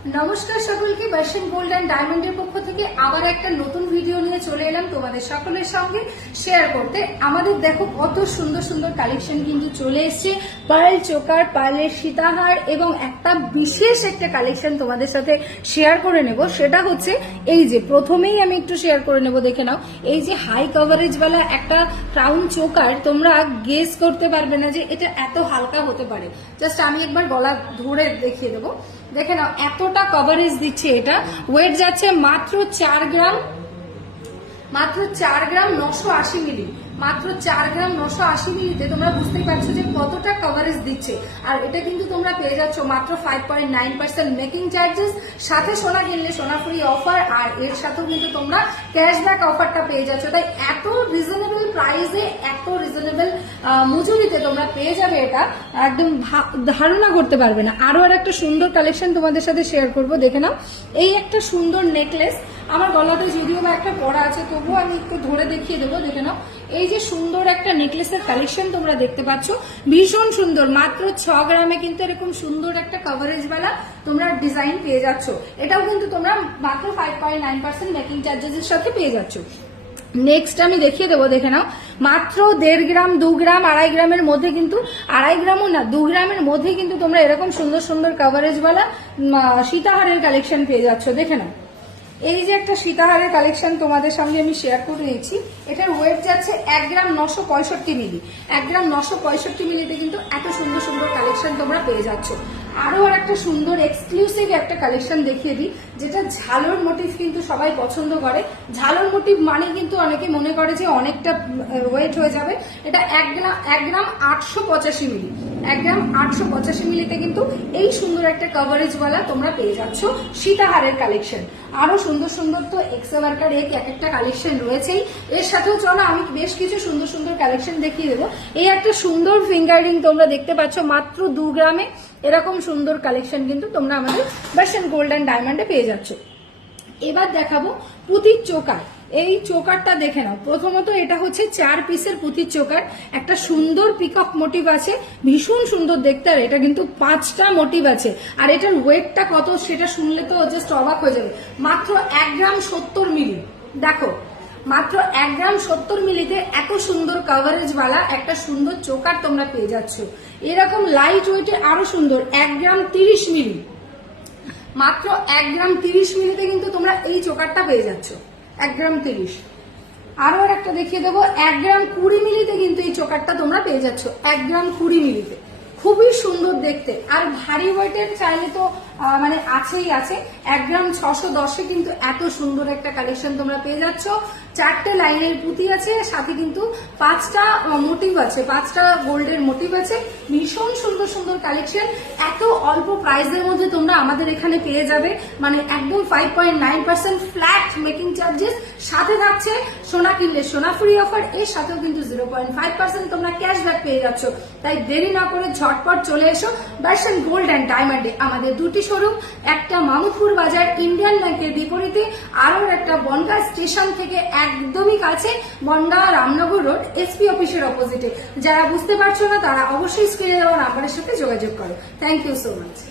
নমস্কার সকলকে, বার্শন gold and ডায়মন্ডের পক্ষ থেকে আবার একটা নতুন ভিডিও নিয়ে চলে এলাম তোমাদের সকলের সঙ্গে শেয়ার করতে। আমাদের দেখো কত সুন্দর সুন্দর কালেকশন কিন্তু চলে এসছে, পার্ল চোকার, পার্লের সীতাহার এবং একটা বিশেষ একটা কালেকশন তোমাদের সাথে শেয়ার করে নেব। সেটা হচ্ছে এই যে প্রথমেই আমি একটু শেয়ার করে নেব, দেখে নাও। এই যে হাই কভারেজ वाला একটা ক্রাউন চোকার, তোমরা গেস করতে পারবে না যে এটা এত হালকা হতে পারে। জাস্ট আমি একবার গলা ধরে দেখিয়ে দেবো, দেখে নাও এতটা কভারেজ দিচ্ছে। এটা ওয়েট যাচ্ছে মাত্র 4 গ্রাম, মাত্র 4 গ্রাম 980 মিলি, মাত্র 4 গ্রাম 980 মিলিতে তোমরা বুঝতেই পারছো যে কতটা কভারেজ দিচ্ছে। আর এটা কিন্তু তোমরা পেয়ে যাচ্ছ মাত্র 5.9% মেকিং চার্জেস, সাথে সোনা কিনলে সোনা ফ্রি অফার, আর এর সাথেও কিন্তু তোমরা ক্যাশব্যাক অফারটা পেয়ে যাচ্ছ। তাই এত রিজনেবল প্রাইসে, এত রিজনেবল মজুরিতে তোমরা পেয়ে যাবে, এটা একদম ধারণা করতে পারবে না। আরো আর একটা সুন্দর কালেকশন তোমাদের সাথে শেয়ার করব, দেখে নাও। এই একটা সুন্দর নেকলেস, আমার গলাতে যদিও বা একটা পড়া আছে তবুও আমি একটু ধরে দেখিয়ে দেবো, দেখে নাও। এই যে সুন্দর একটা নেকলেসের কালেকশন তোমরা দেখতে পাচ্ছ, ভীষণ সুন্দর। মাত্র 6 গ্রামে কিন্তু এরকম সুন্দর একটা কভারেজ वाला তোমরা ডিজাইন পেয়ে যাচ্ছ। এটাও কিন্তু তোমরা মাত্র 5.9% মেকিং চার্জেসের সাথে পেয়ে যাচ্ছ। নেক্সট আমি দেখিয়ে দেবো, দেখে নাও। মাত্র 1.5 গ্রাম, 2 গ্রাম, 2.5 গ্রামের মধ্যে কিন্তু, 2.5 গ্রামও না, 2 গ্রামের মধ্যে কিন্তু তোমরা এরকম সুন্দর সুন্দর কভারেজ वाला সীতাহারের কালেকশন পেয়ে যাচ্ছ, দেখে নাও। এই যে একটা সীতাহারের কালেকশন তোমাদের সঙ্গে আমি শেয়ার করে নিয়েছি, এটার ওয়েট যাচ্ছে 1 গ্রাম 965 মিলি। 1 গ্রাম 965 মিলিতে কিন্তু এত সুন্দর সুন্দর কালেকশন তোমরা পেয়ে যাচ্ছ। আরো আর একটা সুন্দর এক্সক্লুসিভ একটা কালেকশন দেখিয়ে দিই, যেটা ঝালর মোটিভ কিন্তু সবাই পছন্দ করে। ঝালর মোটিভ মানে কিন্তু অনেকে মনে করে যে অনেকটা ওয়েট হয়ে যাবে। এটা 1 গ্রাম 885 মিলি, 1 গ্রাম 885 মিলিতে কিন্তু এই সুন্দর একটা কভারেজ वाला তোমরা পেয়ে যাচ্ছ সীতাহারের কালেকশন। আরো সুন্দর সুন্দর তো এক্সওয়ার্কার এক একটা কালেকশন রয়েছেই, এর সাথেও চলো আমি বেশ কিছু সুন্দর সুন্দর কালেকশন দেখিয়ে দেবো। এই একটা সুন্দর ফিঙ্গার রিং তোমরা দেখতে পাচ্ছ মাত্র 2 গ্রামে, এরকম সুন্দর কালেকশন কিন্তু তোমরা আমাদের বার্শন গোল্ড অ্যান্ড ডায়মন্ডে পেয়ে যাচ্ছ। এবার দেখাবো পুঁতির চোকার। এই চোকারটা দেখে নাও। প্রথমত এটা হচ্ছে 4 পিসের পুঁতির চোকার, একটা সুন্দর পিকক মোটিভ আছে, ভীষণ সুন্দর দেখতে। আর এটা কিন্তু 5টা মোটিভ আছে, আর এটার ওয়েটটা কত সেটা শুনলে তো জাস্ট অবাক হয়ে যাবে। মাত্র 1 গ্রাম 70 মিলি, দেখো মাত্র 1 গ্রাম 70 মিলিতে এত সুন্দর কভারেজ वाला একটা সুন্দর চোকার তোমরা পেয়ে যাচ্ছ। এরকম লাইট ওয়েটে আরো সুন্দর 1 গ্রাম 30 মিলি, মাত্র 1 গ্রাম 30 মিলিতে কিন্তু তোমরা এই চোকারটা পেয়ে যাচ্ছ, 1 গ্রাম 30। আরো একটা দেখিয়ে দেবো, 1 গ্রাম 20 মিলিতে কিন্তু এই চোকারটা তোমরা পেয়ে যাচ্ছ, 1 গ্রাম 20 মিলিতে। খুবই সুন্দর দেখতে, আর ভারী ওয়েটের চাইলে তো মানে আছেই আছে। 1 গ্রাম 610 কিন্তু এত সুন্দর একটা কালেকশন তোমরা পেয়ে যাচ্ছ। 4টে লাইনের পুঁতি আছে, সাথে কিন্তু 5টা মোটিভ আছে, 5টা গোল্ডের মোটিভ আছে। ভীষণ সুন্দর সুন্দর কালেকশন এত অল্প প্রাইসের মধ্যে তোমরা আমাদের এখানে পেয়ে যাবে, মানে একদম 5.9% ফ্ল্যাট মেকিং চার্জেস, সাথে থাকছে সোনা কিনলে সোনা ফ্রি অফার, এর সাথেও কিন্তু 0.5% তোমরা ক্যাশব্যাক পেয়ে যাচ্ছ। তাই দেরি না করে ঝটপট চলে এসো বার্শন গোল্ড অ্যান্ড ডায়মন্ডে। আমাদের দুটি শোরুম, একটা মামুদপুর বাজার ইন্ডিয়ান ব্যাংকের বিপরীতে, আরো একটা বনগাঁ স্টেশন থেকে একদমই কাছে, বনগাঁ রামনগর রোড এসপি অফিসের অপোজিটে। যারা বুঝতে পারছো না তারা অবশ্যই স্ক্রিনে দেওয়া নাম্বারের সাথে যোগাযোগ করো। Thank you so much.